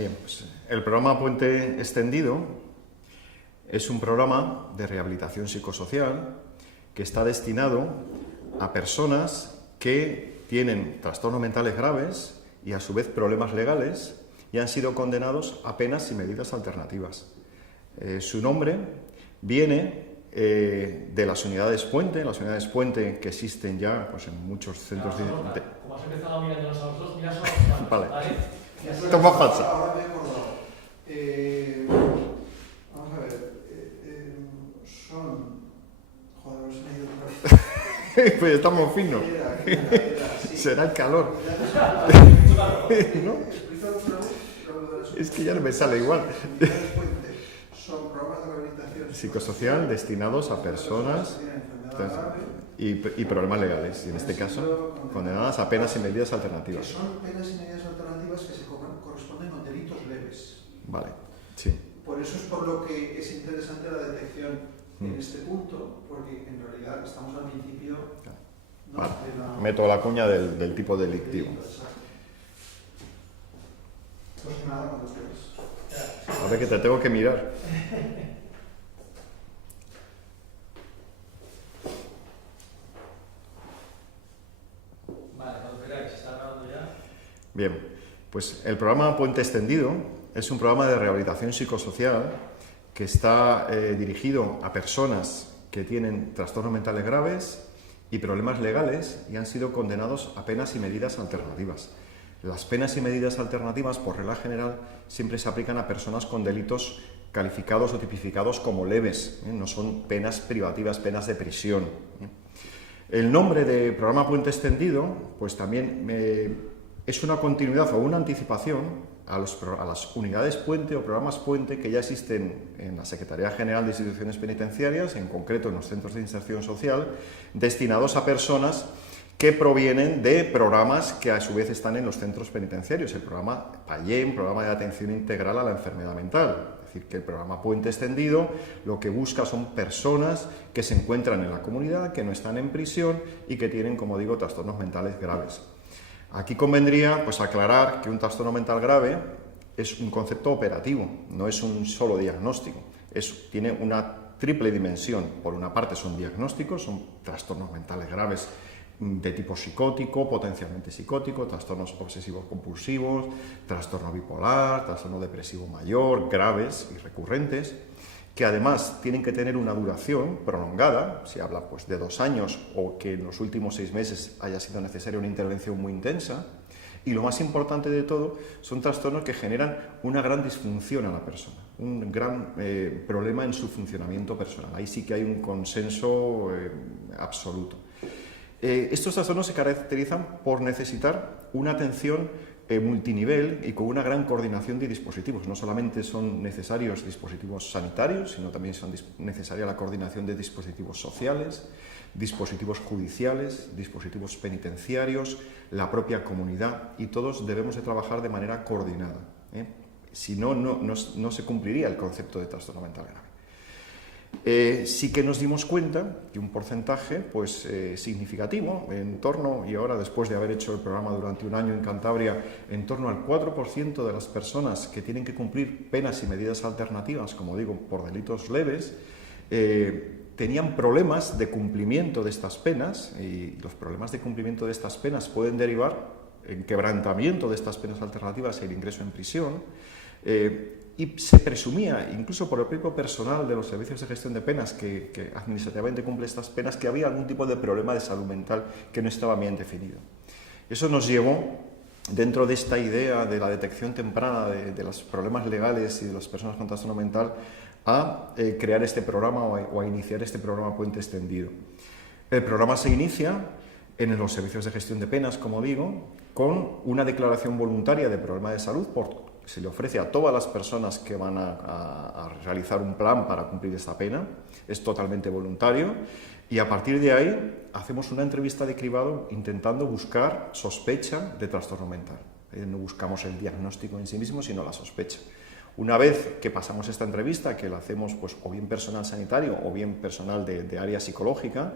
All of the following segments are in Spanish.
Bien, pues el programa Puente Extendido es un programa de rehabilitación psicosocial que está destinado a personas que tienen trastornos mentales graves y a su vez problemas legales y han sido condenados a penas y medidas alternativas. Su nombre viene de las unidades Puente que existen ya pues, en muchos centros de... Como has empezado mirándonos a los dos, mira solo Vale. ¿vale? Toma falsa. Ahora me he acordado. Vamos a ver. Son... Joder, se me ha ido otra vez. Pues estamos finos. Sí. Será el calor. ¿No? Es que ya no me sale igual. Son programas de rehabilitación Psicosocial destinados a personas y problemas legales, y en este caso condenadas a penas y medidas que alternativas. son penas y medidas alternativas que se corresponden con delitos leves. Vale, sí. Por eso es por lo que es interesante la detección en este punto, porque en realidad estamos al principio, ¿no? Vale. de la... Meto la cuña del tipo delictivo. Exacto. Pues nada, cuando quieras. A ver que te tengo que mirar. Vale, cuando queráis, está grabando ya. Bien, pues el programa Puente Extendido es un programa de rehabilitación psicosocial que está dirigido a personas que tienen trastornos mentales graves y problemas legales y han sido condenados a penas y medidas alternativas. Las penas y medidas alternativas, por regla general, siempre se aplican a personas con delitos calificados o tipificados como leves, no son penas privativas, penas de prisión. El nombre de programa Puente Extendido, pues también es una continuidad o una anticipación a las unidades Puente o programas Puente que ya existen en la Secretaría General de Instituciones Penitenciarias, en concreto en los centros de inserción social, destinados a personas que provienen de programas que a su vez están en los centros penitenciarios. El programa PAYEM, Programa de Atención Integral a la Enfermedad Mental. Es decir, que el programa Puente Extendido lo que busca son personas que se encuentran en la comunidad, que no están en prisión y que tienen, como digo, trastornos mentales graves. Aquí convendría pues, aclarar que un trastorno mental grave es un concepto operativo, no es un solo diagnóstico, tiene una triple dimensión. Por una parte son diagnósticos, son trastornos mentales graves de tipo psicótico, potencialmente psicótico, trastornos obsesivos compulsivos, trastorno bipolar, trastorno depresivo mayor, graves y recurrentes, que además tienen que tener una duración prolongada, se habla pues, de 2 años o que en los últimos 6 meses haya sido necesaria una intervención muy intensa, y lo más importante de todo son trastornos que generan una gran disfunción a la persona, un gran problema en su funcionamiento personal. Ahí sí que hay un consenso absoluto. Estos trastornos se caracterizan por necesitar una atención multinivel y con una gran coordinación de dispositivos. No solamente son necesarios dispositivos sanitarios, sino también son necesaria la coordinación de dispositivos sociales, dispositivos judiciales, dispositivos penitenciarios, la propia comunidad, y todos debemos de trabajar de manera coordinada. Si no, no se cumpliría el concepto de trastorno mental grave. Sí que nos dimos cuenta que un porcentaje pues, significativo, en torno, y ahora después de haber hecho el programa durante 1 año en Cantabria, en torno al 4% de las personas que tienen que cumplir penas y medidas alternativas, como digo, por delitos leves, tenían problemas de cumplimiento de estas penas, y los problemas de cumplimiento de estas penas pueden derivar en quebrantamiento de estas penas alternativas y el ingreso en prisión. Y se presumía, incluso por el propio personal de los servicios de gestión de penas que administrativamente cumple estas penas, que había algún tipo de problema de salud mental que no estaba bien definido. Eso nos llevó, dentro de esta idea de la detección temprana de los problemas legales y de las personas con trastorno mental, a crear este programa o a iniciar este programa Puente Extendido. El programa se inicia en los servicios de gestión de penas, como digo, con una declaración voluntaria de problema de salud se le ofrece a todas las personas que van a realizar un plan para cumplir esta pena, es totalmente voluntario, y a partir de ahí hacemos una entrevista de cribado intentando buscar sospecha de trastorno mental. No buscamos el diagnóstico en sí mismo, sino la sospecha. Una vez que pasamos esta entrevista, que la hacemos pues, o bien personal sanitario o bien personal de área psicológica,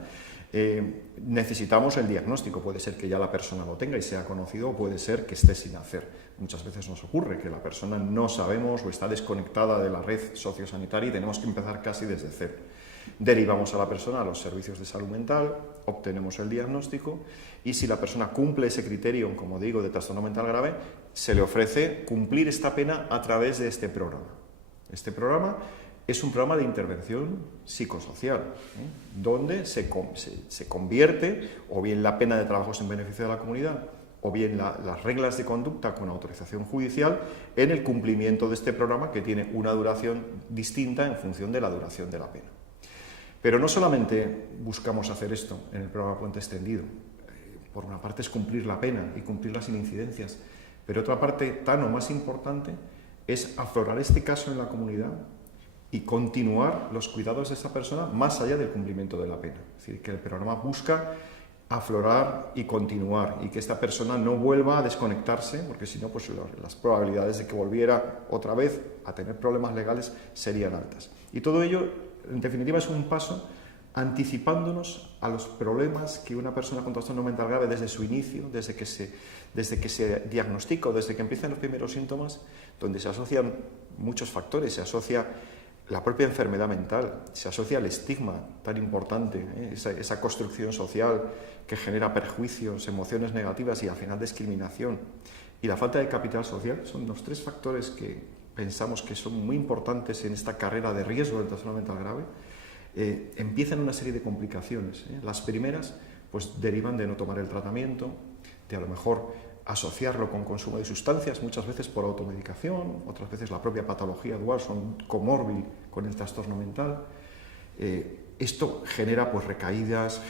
necesitamos el diagnóstico. Puede ser que ya la persona lo tenga y sea conocido, o puede ser que esté sin hacer. Muchas veces nos ocurre que la persona no sabemos o está desconectada de la red sociosanitaria y tenemos que empezar casi desde cero. Derivamos a la persona a los servicios de salud mental, obtenemos el diagnóstico y si la persona cumple ese criterio, como digo, de trastorno mental grave, se le ofrece cumplir esta pena a través de este programa. Este programa es un programa de intervención psicosocial, donde se convierte o bien la pena de trabajos en beneficio de la comunidad o bien las reglas de conducta con autorización judicial en el cumplimiento de este programa, que tiene una duración distinta en función de la duración de la pena. Pero no solamente buscamos hacer esto en el programa Puente Extendido. Por una parte es cumplir la pena y cumplirla sin incidencias, pero otra parte tan o más importante es aflorar este caso en la comunidad y continuar los cuidados de esa persona más allá del cumplimiento de la pena. Es decir, que el programa busca aflorar y continuar y que esta persona no vuelva a desconectarse, porque si no, pues las probabilidades de que volviera otra vez a tener problemas legales serían altas. Y todo ello, en definitiva, es un paso anticipándonos a los problemas que una persona con trastorno mental grave desde su inicio, desde que se diagnostica o desde que empiezan los primeros síntomas, donde se asocian muchos factores, se asocia la propia enfermedad mental, se asocia al estigma tan importante, esa construcción social que genera perjuicios, emociones negativas y al final discriminación, y la falta de capital social. Son los tres factores que pensamos que son muy importantes en esta carrera de riesgo del trastorno mental grave. Empiezan una serie de complicaciones. Las primeras pues derivan de no tomar el tratamiento, de a lo mejor asociarlo con consumo de sustancias, muchas veces por automedicación, otras veces la propia patología dual, son comórbil con el trastorno mental. Esto genera pues recaídas,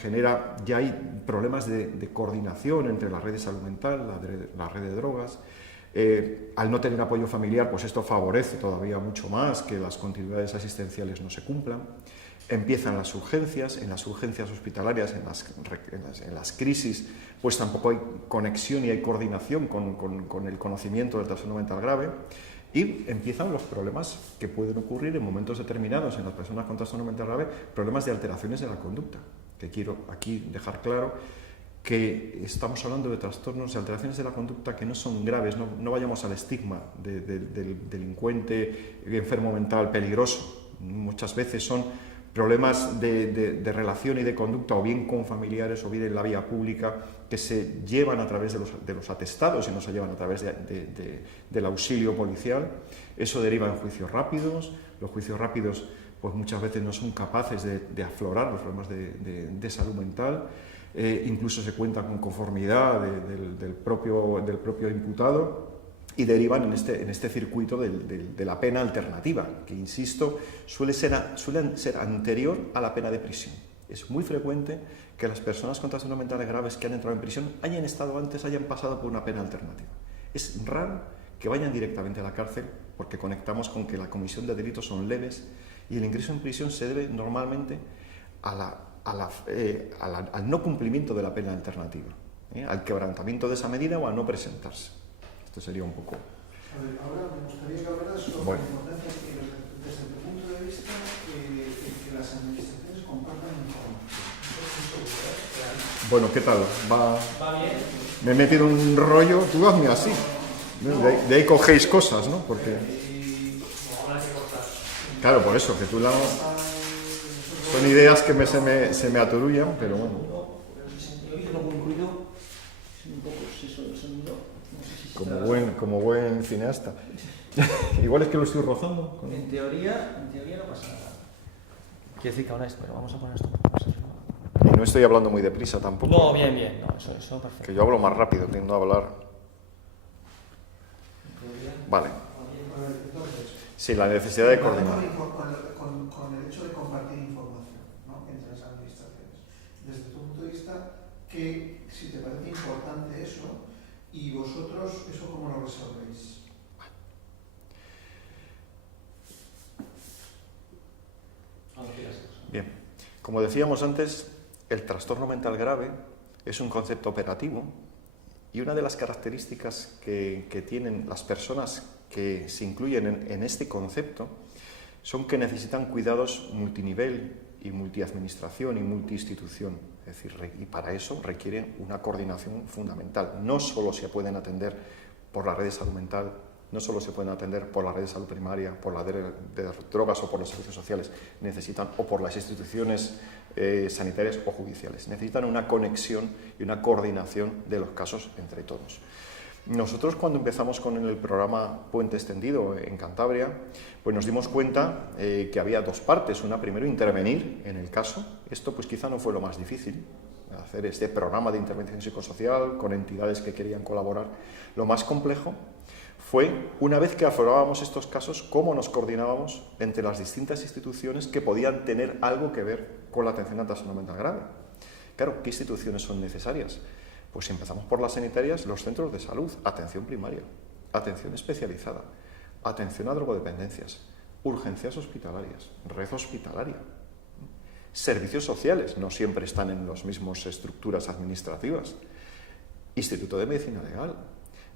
ya hay problemas de coordinación entre la red de salud mental, la red de drogas. Al no tener apoyo familiar, pues esto favorece todavía mucho más que las continuidades asistenciales no se cumplan. Empiezan las urgencias, en las urgencias hospitalarias, en las crisis, pues tampoco hay conexión y hay coordinación con el conocimiento del trastorno mental grave, y empiezan los problemas que pueden ocurrir en momentos determinados en las personas con trastorno mental grave, problemas de alteraciones de la conducta, que quiero aquí dejar claro que estamos hablando de trastornos, de alteraciones de la conducta que no son graves, no vayamos al estigma del delincuente enfermo mental peligroso. Muchas veces son problemas de relación y de conducta, o bien con familiares o bien en la vía pública, que se llevan a través de los atestados y no se llevan a través del auxilio policial. Eso deriva en juicios rápidos. Los juicios rápidos pues muchas veces no son capaces de aflorar los problemas de salud mental. Incluso se cuenta con conformidad del propio imputado, y derivan en este circuito de la pena alternativa, que, insisto, suelen ser anterior a la pena de prisión. Es muy frecuente que las personas con trastornos mentales graves que han entrado en prisión hayan estado antes, hayan pasado por una pena alternativa. Es raro que vayan directamente a la cárcel, porque conectamos con que la comisión de delitos son leves, y el ingreso en prisión se debe normalmente al no cumplimiento de la pena alternativa, al quebrantamiento de esa medida o a no presentarse. Esto sería un poco... A ver, ahora me gustaría que hablaras sobre la importancia que, desde tu punto de vista, que las administraciones compartan información. Bueno, ¿qué tal? ¿Va bien? Me he metido en un rollo, tú hazme así. De ahí cogéis cosas, ¿no? Porque... Claro, por eso, que tú la... Son ideas que se me aturullan, pero bueno. Como buen cineasta. Igual es que lo estoy rozando. En teoría no pasa nada. Quiero decir que aún es, pero vamos a poner esto. Y no estoy hablando muy deprisa tampoco. No, bien. No, eso perfecto. Que yo hablo más rápido, tiendo a hablar. Vale. Sí, la necesidad de coordinar. Con el hecho de compartir información, ¿no?, entre las administraciones. Desde tu punto de vista, si te parece importante eso, y vosotros, ¿eso cómo lo resolvéis? Bien, como decíamos antes, el trastorno mental grave es un concepto operativo, y una de las características que tienen las personas que se incluyen en este concepto son que necesitan cuidados multinivel y multiadministración y multiinstitución. Es decir, y para eso requieren una coordinación fundamental. No solo se pueden atender por la red de salud mental, no solo se pueden atender por la red de salud primaria, por la de drogas o por los servicios sociales, necesitan, o por las instituciones sanitarias o judiciales. Necesitan una conexión y una coordinación de los casos entre todos. Nosotros, cuando empezamos con el programa Puente Extendido en Cantabria, pues nos dimos cuenta que había dos partes. Una, primero, intervenir en el caso. Esto pues quizá no fue lo más difícil, hacer este programa de intervención psicosocial con entidades que querían colaborar. Lo más complejo fue, una vez que aflorábamos estos casos, cómo nos coordinábamos entre las distintas instituciones que podían tener algo que ver con la atención al trastorno mental grave. Claro, ¿qué instituciones son necesarias? Pues empezamos por las sanitarias, los centros de salud, atención primaria, atención especializada, atención a drogodependencias, urgencias hospitalarias, red hospitalaria. Servicios sociales, no siempre están en las mismas estructuras administrativas. Instituto de Medicina Legal.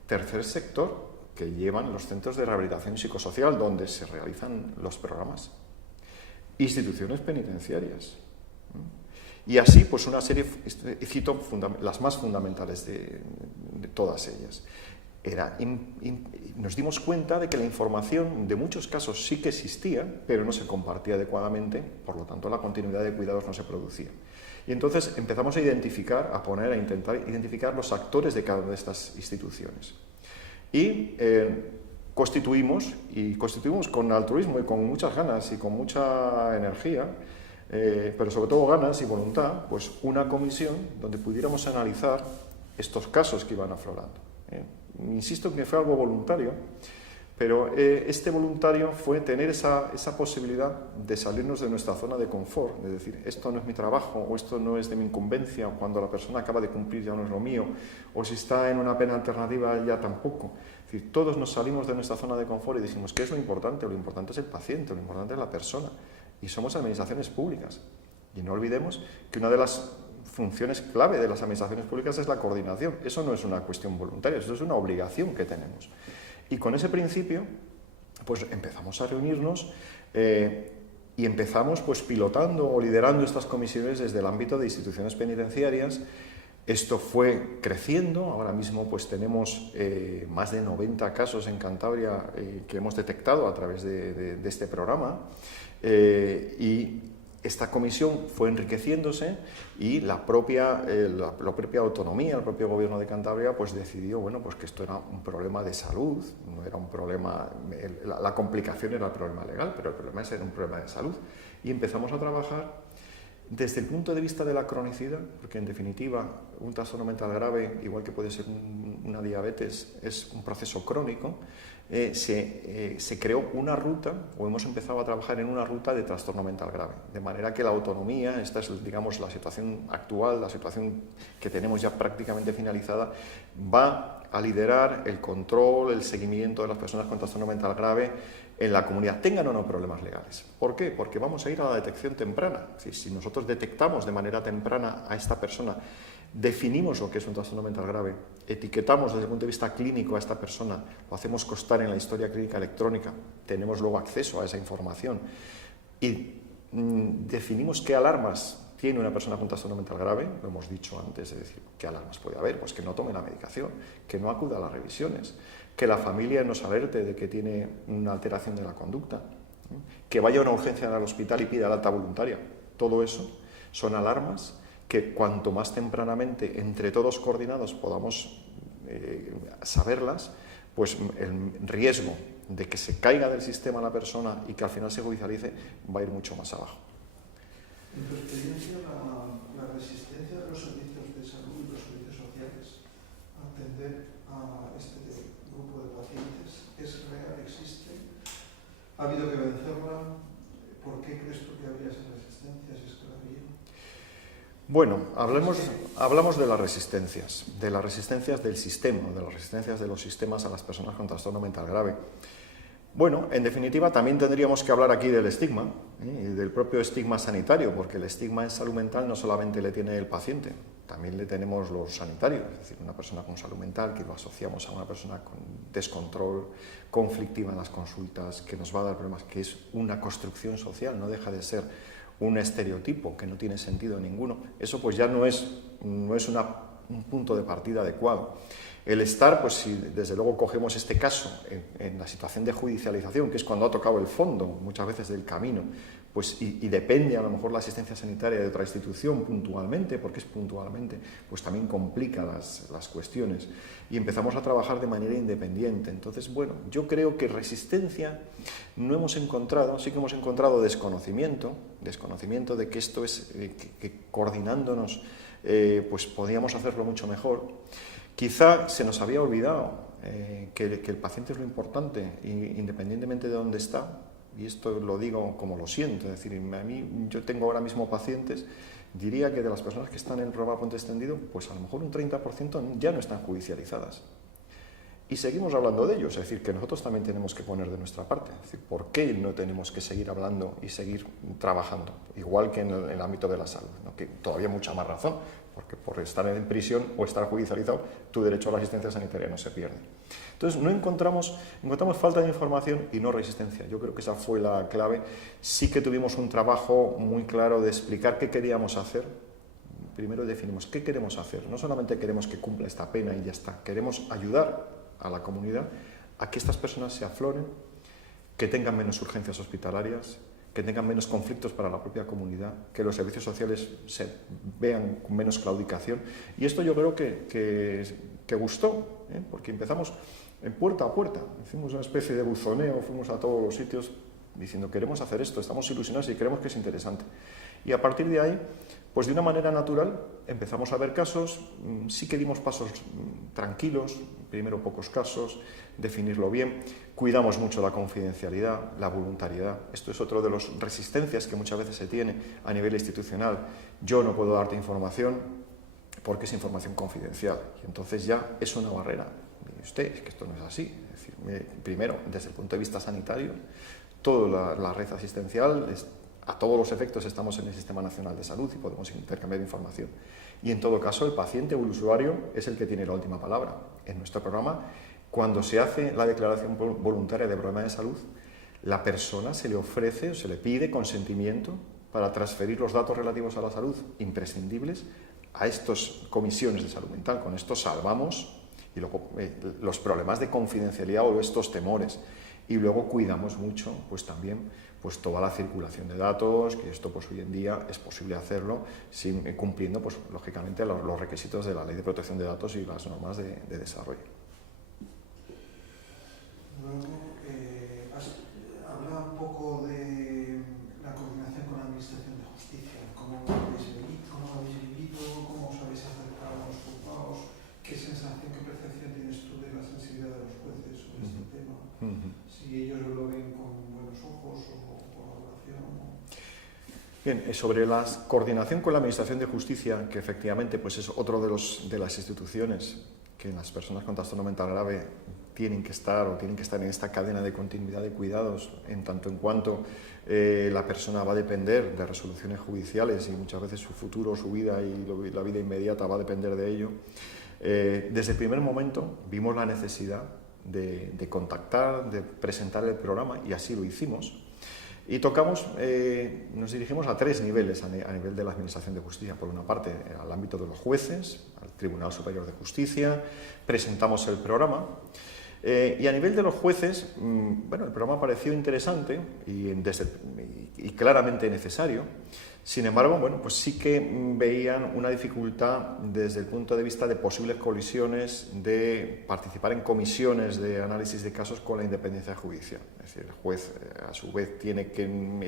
Tercer sector, que llevan los centros de rehabilitación psicosocial, donde se realizan los programas. Instituciones penitenciarias. Y así, pues una serie, cito las más fundamentales de todas ellas. Nos dimos cuenta de que la información de muchos casos sí que existía, pero no se compartía adecuadamente, por lo tanto la continuidad de cuidados no se producía. Y entonces empezamos a identificar, a intentar identificar los actores de cada una de estas instituciones. Y constituimos con altruismo y con muchas ganas y con mucha energía, pero sobre todo ganas y voluntad, pues una comisión donde pudiéramos analizar estos casos que iban aflorando. Insisto en que fue algo voluntario, pero este voluntario fue tener esa posibilidad de salirnos de nuestra zona de confort, de decir, esto no es mi trabajo, o esto no es de mi incumbencia, o cuando la persona acaba de cumplir ya no es lo mío, o si está en una pena alternativa ya tampoco. Es decir, todos nos salimos de nuestra zona de confort y decimos, ¿qué es lo importante? Lo importante es el paciente, lo importante es la persona. Y somos administraciones públicas. Y no olvidemos que una de las funciones clave de las administraciones públicas es la coordinación. Eso no es una cuestión voluntaria, eso es una obligación que tenemos. Y con ese principio, pues empezamos a reunirnos y empezamos pues pilotando o liderando estas comisiones desde el ámbito de instituciones penitenciarias. Esto fue creciendo, ahora mismo pues tenemos más de 90 casos en Cantabria que hemos detectado a través de este programa. Y esta comisión fue enriqueciéndose y la propia autonomía, el propio gobierno de Cantabria pues decidió pues que esto era un problema de salud, no era un problema, la complicación era el problema legal, pero el problema era un problema de salud. Y empezamos a trabajar desde el punto de vista de la cronicidad, porque en definitiva un trastorno mental grave, igual que puede ser una diabetes, es un proceso crónico. Se creó una ruta, o hemos empezado a trabajar en una ruta de trastorno mental grave, de manera que la autonomía, esta es digamos la situación actual, la situación que tenemos ya prácticamente finalizada, va a liderar el control, el seguimiento de las personas con trastorno mental grave en la comunidad, tengan o no problemas legales. ¿Por qué? Porque vamos a ir a la detección temprana. Si nosotros detectamos de manera temprana a esta persona, definimos lo que es un trastorno mental grave, etiquetamos desde el punto de vista clínico a esta persona, lo hacemos constar en la historia clínica electrónica, tenemos luego acceso a esa información y definimos qué alarmas tiene una persona con trastorno mental grave, lo hemos dicho antes, es decir, qué alarmas puede haber, pues que no tome la medicación, que no acuda a las revisiones, que la familia nos alerte de que tiene una alteración de la conducta, que vaya a una urgencia al hospital y pida el alta voluntaria. Todo eso son alarmas que cuanto más tempranamente entre todos coordinados podamos saberlas, pues el riesgo de que se caiga del sistema la persona y que al final se judicialice va a ir mucho más abajo. En tu experiencia, la resistencia de los servicios de salud y los servicios sociales a atender a este grupo de pacientes es real, existe, ha habido que vencerla. ¿Por qué crees tú que habría esa resistencia, si es que la había? Bueno, hablamos de las resistencias del sistema, de las resistencias de los sistemas a las personas con trastorno mental grave. Bueno, en definitiva, también tendríamos que hablar aquí del estigma, y del propio estigma sanitario, porque el estigma en salud mental no solamente le tiene el paciente, también le tenemos los sanitarios, es decir, una persona con salud mental que lo asociamos a una persona con descontrol, conflictiva en las consultas, que nos va a dar problemas, que es una construcción social, no deja de ser un estereotipo que no tiene sentido ninguno, eso pues ya no es un punto de partida adecuado. El estar, pues si desde luego cogemos este caso en la situación de judicialización, que es cuando ha tocado el fondo muchas veces del camino, pues y depende a lo mejor la asistencia sanitaria de otra institución puntualmente, porque es puntualmente, pues también complica las cuestiones y empezamos a trabajar de manera independiente. Entonces, bueno, yo creo que resistencia no hemos encontrado, sí que hemos encontrado desconocimiento de que esto es, que coordinándonos pues podíamos hacerlo mucho mejor. Quizá se nos había olvidado que el paciente es lo importante, independientemente de dónde está, y esto lo digo como lo siento, es decir, a mí, yo tengo ahora mismo pacientes, diría que de las personas que están en el programa Puente Extendido, pues a lo mejor un 30% ya no están judicializadas. Y seguimos hablando de ellos, es decir, que nosotros también tenemos que poner de nuestra parte. Es decir, ¿por qué no tenemos que seguir hablando y seguir trabajando? Igual que en el ámbito de la salud, ¿no? Que todavía mucha más razón, porque por estar en prisión o estar judicializado, tu derecho a la asistencia sanitaria no se pierde. Entonces, encontramos falta de información y no resistencia. Yo creo que esa fue la clave. Sí que tuvimos un trabajo muy claro de explicar qué queríamos hacer. Primero definimos qué queremos hacer. No solamente queremos que cumpla esta pena y ya está, queremos ayudar a la comunidad a que estas personas se afloren, que tengan menos urgencias hospitalarias, que tengan menos conflictos para la propia comunidad, que los servicios sociales se vean con menos claudicación. Y esto yo creo que gustó, porque empezamos en puerta a puerta, hicimos una especie de buzoneo, fuimos a todos los sitios diciendo queremos hacer esto, estamos ilusionados y creemos que es interesante. Y a partir de ahí, pues de una manera natural empezamos a ver casos, sí que dimos pasos tranquilos, primero pocos casos, definirlo bien, cuidamos mucho la confidencialidad, la voluntariedad. Esto es otro de las resistencias que muchas veces se tiene a nivel institucional. Yo no puedo darte información porque es información confidencial y entonces ya es una barrera. Mire usted, es que esto no es así. Es decir, primero, desde el punto de vista sanitario, toda la red asistencial a todos los efectos estamos en el Sistema Nacional de Salud y podemos intercambiar información. Y en todo caso, el paciente o el usuario es el que tiene la última palabra. En nuestro programa, cuando se hace la declaración voluntaria de problema de salud, la persona se le ofrece o se le pide consentimiento para transferir los datos relativos a la salud imprescindibles a estas comisiones de salud mental. Con esto salvamos y luego, los problemas de confidencialidad o estos temores. Y luego cuidamos mucho, pues también, pues toda la circulación de datos, que esto pues hoy en día es posible hacerlo cumpliendo, pues lógicamente, los requisitos de la Ley de Protección de Datos y las normas de desarrollo. Luego, habla un poco de la coordinación con la Administración de Justicia, cómo lo habéis vivido, cómo os habéis acercado a los juzgados, qué sensación, qué percepción tienes tú de la sensibilidad de los jueces sobre este tema. Si ellos lo ven con buenos ojos o colaboración. Bien, sobre la coordinación con la Administración de Justicia, que efectivamente pues es otro de las instituciones que las personas con trastorno mental grave tienen que estar en esta cadena de continuidad de cuidados, en tanto en cuanto la persona va a depender de resoluciones judiciales y muchas veces su futuro, su vida y la vida inmediata va a depender de ello. Desde el primer momento vimos la necesidad de contactar, de presentar el programa y así lo hicimos. Y nos dirigimos a tres niveles a nivel de la Administración de Justicia. Por una parte, al ámbito de los jueces, al Tribunal Superior de Justicia, presentamos el programa. Y a nivel de los jueces, bueno, el programa pareció interesante y claramente necesario. Sin embargo, bueno, pues sí que veían una dificultad desde el punto de vista de posibles colisiones de participar en comisiones de análisis de casos con la independencia judicial. Es decir, el juez a su vez tiene que no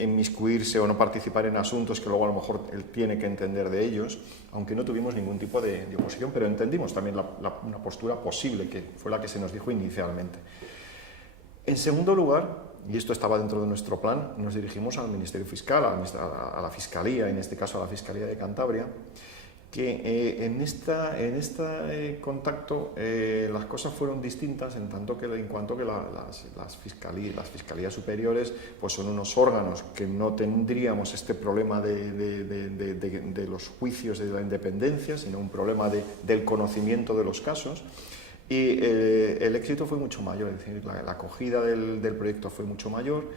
inmiscuirse o no participar en asuntos que luego a lo mejor él tiene que entender de ellos, aunque no tuvimos ningún tipo de oposición, pero entendimos también una postura posible, que fue la que se nos dijo inicialmente. En segundo lugar, y esto estaba dentro de nuestro plan, nos dirigimos al Ministerio Fiscal, a la Fiscalía, en este caso a la Fiscalía de Cantabria, que en este contacto las cosas fueron distintas en cuanto que las fiscalías superiores pues son unos órganos que no tendríamos este problema de los juicios de la independencia, sino un problema del conocimiento de los casos. Y el éxito fue mucho mayor, es decir, la acogida del proyecto fue mucho mayor.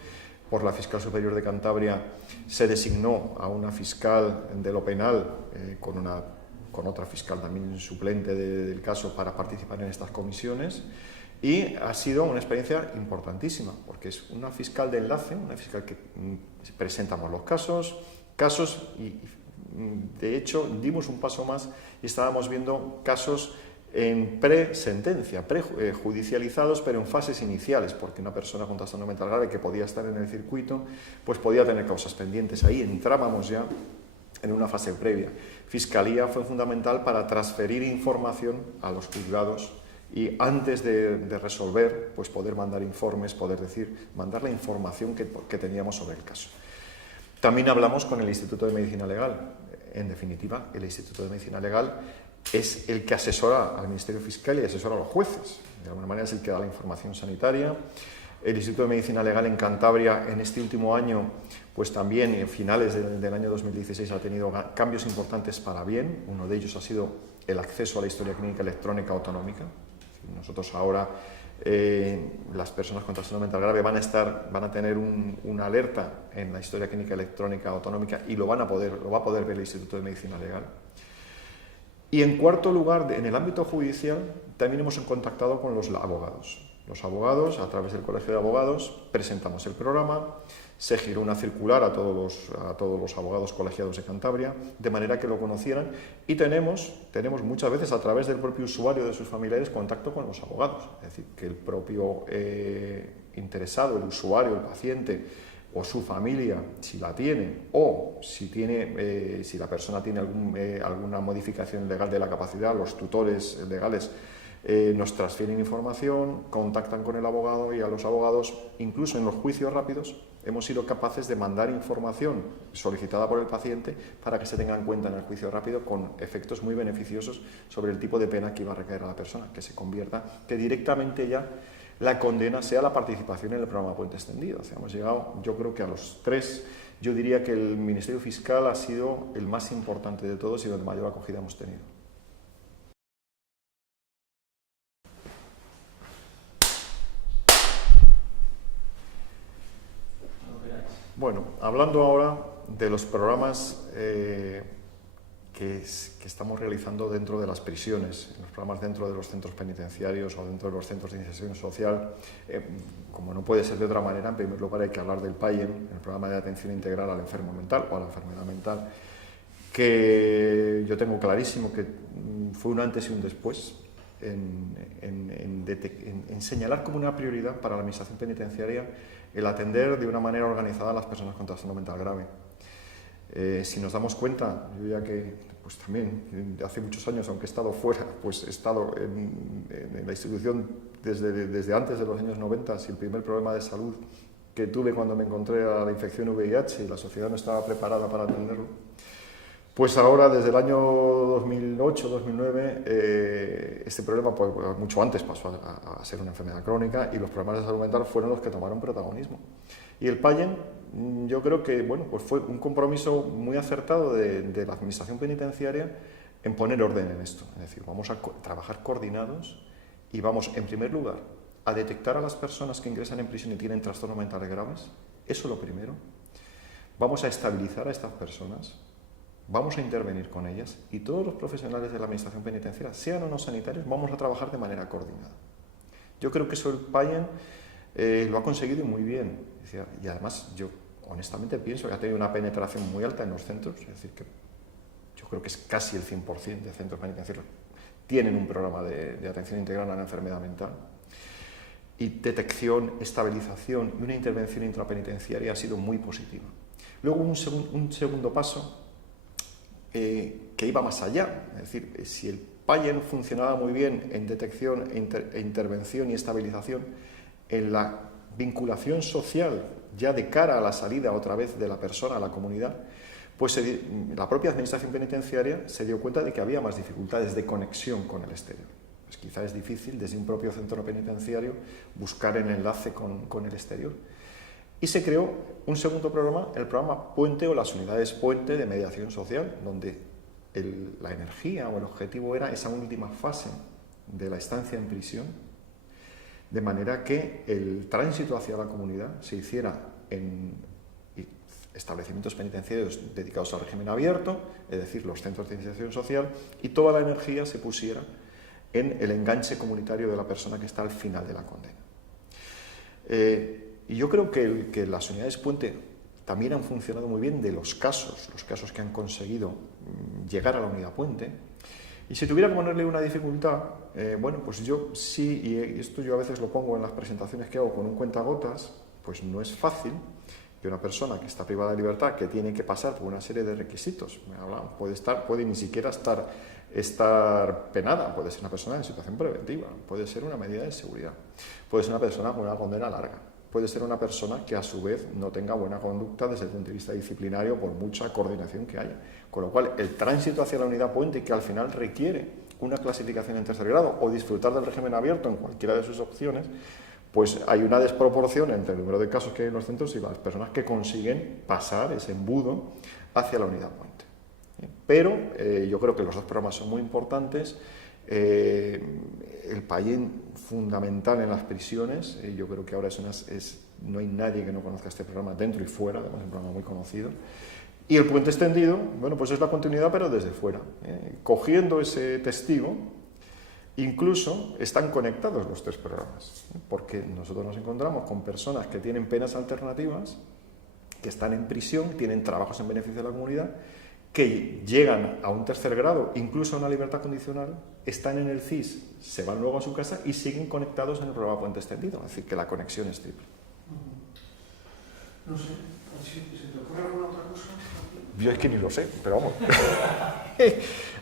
por la Fiscal Superior de Cantabria se designó a una fiscal de lo penal con otra fiscal también suplente del caso para participar en estas comisiones, y ha sido una experiencia importantísima porque es una fiscal de enlace, una fiscal que presentamos los casos y de hecho dimos un paso más y estábamos viendo casos en presentencia, prejudicializados, pero en fases iniciales, porque una persona con trastorno mental grave que podía estar en el circuito, pues podía tener causas pendientes. Ahí entrábamos ya en una fase previa. Fiscalía fue fundamental para transferir información a los juzgados y antes de resolver, pues poder mandar informes, mandar la información que teníamos sobre el caso. También hablamos con el Instituto de Medicina Legal. En definitiva, el Instituto de Medicina Legal es el que asesora al Ministerio Fiscal y asesora a los jueces. De alguna manera es el que da la información sanitaria. El Instituto de Medicina Legal en Cantabria en este último año, pues también en finales del año 2016 ha tenido cambios importantes para bien. Uno de ellos ha sido el acceso a la historia clínica electrónica autonómica. Nosotros ahora, las personas con trastorno mental grave van a tener una alerta en la historia clínica electrónica autonómica y lo va a poder ver el Instituto de Medicina Legal. Y en cuarto lugar, en el ámbito judicial, también hemos contactado con los abogados. Los abogados, a través del Colegio de Abogados, presentamos el programa, se giró una circular a todos los abogados colegiados de Cantabria, de manera que lo conocieran, y tenemos muchas veces, a través del propio usuario de sus familiares, contacto con los abogados. Es decir, que el propio interesado, el usuario, el paciente, o su familia, si la tiene, o si la persona tiene alguna modificación legal de la capacidad, los tutores legales nos transfieren información, contactan con el abogado, y a los abogados, incluso en los juicios rápidos, hemos sido capaces de mandar información solicitada por el paciente para que se tenga en cuenta en el juicio rápido, con efectos muy beneficiosos sobre el tipo de pena que iba a recaer a la persona, que directamente ya la condena sea la participación en el programa Puente Extendido. O sea, hemos llegado, yo creo que a los tres. Yo diría que el Ministerio Fiscal ha sido el más importante de todos y donde mayor acogida hemos tenido. Bueno, hablando ahora de los programas que estamos realizando dentro de las prisiones, los programas dentro de los centros penitenciarios o dentro de los centros de inserción social, como no puede ser de otra manera, en primer lugar hay que hablar del PAIEM, el programa de atención integral al enfermo mental o a la enfermedad mental, que yo tengo clarísimo que fue un antes y un después en señalar como una prioridad para la Administración Penitenciaria el atender de una manera organizada a las personas con trastorno mental grave. Si nos damos cuenta, yo ya que pues también hace muchos años, aunque he estado fuera, pues he estado en la institución desde antes de los años 90, y el primer problema de salud que tuve cuando me encontré a la infección VIH y la sociedad no estaba preparada para atenderlo, pues ahora desde el año 2008-2009 este problema pues, mucho antes pasó a ser una enfermedad crónica y los problemas de salud mental fueron los que tomaron protagonismo. Y el PAIEM, yo creo que bueno, pues fue un compromiso muy acertado de la Administración Penitenciaria en poner orden en esto. Es decir, vamos a trabajar coordinados y vamos, en primer lugar, a detectar a las personas que ingresan en prisión y tienen trastornos mentales graves. Eso es lo primero. Vamos a estabilizar a estas personas, vamos a intervenir con ellas y todos los profesionales de la Administración Penitenciaria, sean o no sanitarios, vamos a trabajar de manera coordinada. Yo creo que eso el PAIEM lo ha conseguido muy bien. Y además yo honestamente pienso que ha tenido una penetración muy alta en los centros, es decir, que yo creo que es casi el 100% de centros penitenciarios tienen un programa de atención integral a la enfermedad mental. Y detección, estabilización y una intervención intrapenitenciaria ha sido muy positiva. Luego un segundo paso que iba más allá, es decir, si el PAIEM funcionaba muy bien en detección e intervención y estabilización, en la vinculación social ya de cara a la salida otra vez de la persona a la comunidad, pues la propia Administración Penitenciaria se dio cuenta de que había más dificultades de conexión con el exterior. Pues quizá es difícil desde un propio centro penitenciario buscar el enlace con el exterior. Y se creó un segundo programa, el programa Puente o las unidades Puente de mediación social, donde la energía o el objetivo era esa última fase de la estancia en prisión, de manera que el tránsito hacia la comunidad se hiciera en establecimientos penitenciarios dedicados al régimen abierto, es decir, los centros de iniciación social, y toda la energía se pusiera en el enganche comunitario de la persona que está al final de la condena. Y yo creo que las unidades puente también han funcionado muy bien de los casos que han conseguido llegar a la unidad puente. Y si tuviera que ponerle una dificultad, bueno, pues yo sí, y esto yo a veces lo pongo en las presentaciones que hago con un cuentagotas, pues no es fácil que una persona que está privada de libertad, que tiene que pasar por una serie de requisitos, puede ni siquiera estar penada, puede ser una persona en situación preventiva, puede ser una medida de seguridad, puede ser una persona con una condena larga, puede ser una persona que a su vez no tenga buena conducta desde el punto de vista disciplinario por mucha coordinación que haya. Con lo cual, el tránsito hacia la unidad puente, que al final requiere una clasificación en tercer grado o disfrutar del régimen abierto en cualquiera de sus opciones, pues hay una desproporción entre el número de casos que hay en los centros y las personas que consiguen pasar ese embudo hacia la unidad puente. Pero yo creo que los dos programas son muy importantes. El PAIN fundamental en las prisiones, yo creo que ahora no hay nadie que no conozca este programa dentro y fuera, además es un programa muy conocido. Y el puente extendido, bueno, pues es la continuidad pero desde fuera, cogiendo ese testigo. Incluso están conectados los tres programas, porque nosotros nos encontramos con personas que tienen penas alternativas, que están en prisión, tienen trabajos en beneficio de la comunidad, que llegan a un tercer grado, incluso a una libertad condicional, están en el CIS, se van luego a su casa y siguen conectados en el programa Puente Extendido, es decir, que la conexión es triple. No sé, ¿se te ocurre alguna otra cosa? Yo es que ni lo sé, pero vamos.